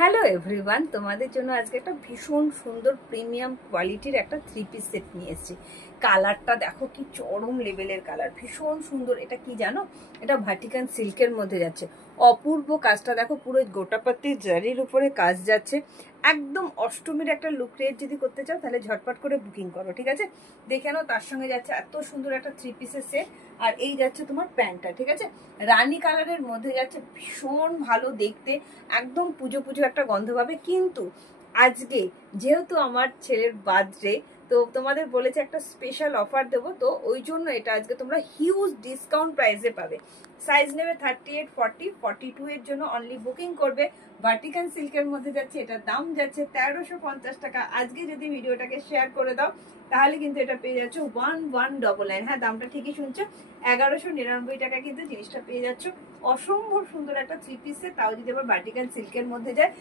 Hello everyone, তোমাদের জন্য আজকে একটা ভীষণ সুন্দর প্রিমিয়াম কোয়ালিটির একটা 3 পিস সেট নিয়ে এসেছি। কালারটা দেখো কি চরম লেভেলের কালার, ভীষণ সুন্দর। এটা কি জানো, এটা ভাটিকান সিল্কের মধ্যে যাচ্ছে। অপূর্ব কাজটা দেখো, পুরো গোটাপাতি জারির উপরে কাজ যাচ্ছে। একদম অষ্টমীর একটা লুক ক্রিয়েট যদি করতে চাও তাহলে ঝটপট করে বুকিং করো, ঠিক আছে? দেখে নাও, তার সঙ্গে যাচ্ছে এত সুন্দর একটা 3 পিসের সেট। আর এই যাচ্ছে তোমার প্যান্টটা, ঠিক আছে? রানী কালারের মধ্যে যাচ্ছে, ভীষণ ভালো দেখতে, একদম পুজো পুজো একটা গন্ধ পাবে। কিন্তু আজকে যেহেতু আমার ছেলের বার্থডে, তো তোমাদের বলেছে একটা স্পেশাল অফার দেবো, তো ওই জন্য এটা আজকে তোমরা হিউজ ডিসকাউন্ট প্রাইসে পাবে। সাইজ নেবে 38, 40, 42 এর জন্য অনলি বুকিং করবে। ভার্টিকান সিল্কের মধ্যে যাচ্ছে, এটার দাম যাচ্ছে 1350 টাকা। আজকে যদি ভিডিওটাকে শেয়ার করে দাও তাহলে কিন্তু এটা পেয়ে যাচ্ছ 1199। হ্যাঁ, দামটা ঠিকই শুনছো, 1199 টাকা কিন্তু জিনিসটা পেয়ে যাচ্ছ। অসম্ভব সুন্দর একটা 3 পিসে, তাও যদি আবার ভার্টিকান সিল্কের মধ্যে যায়।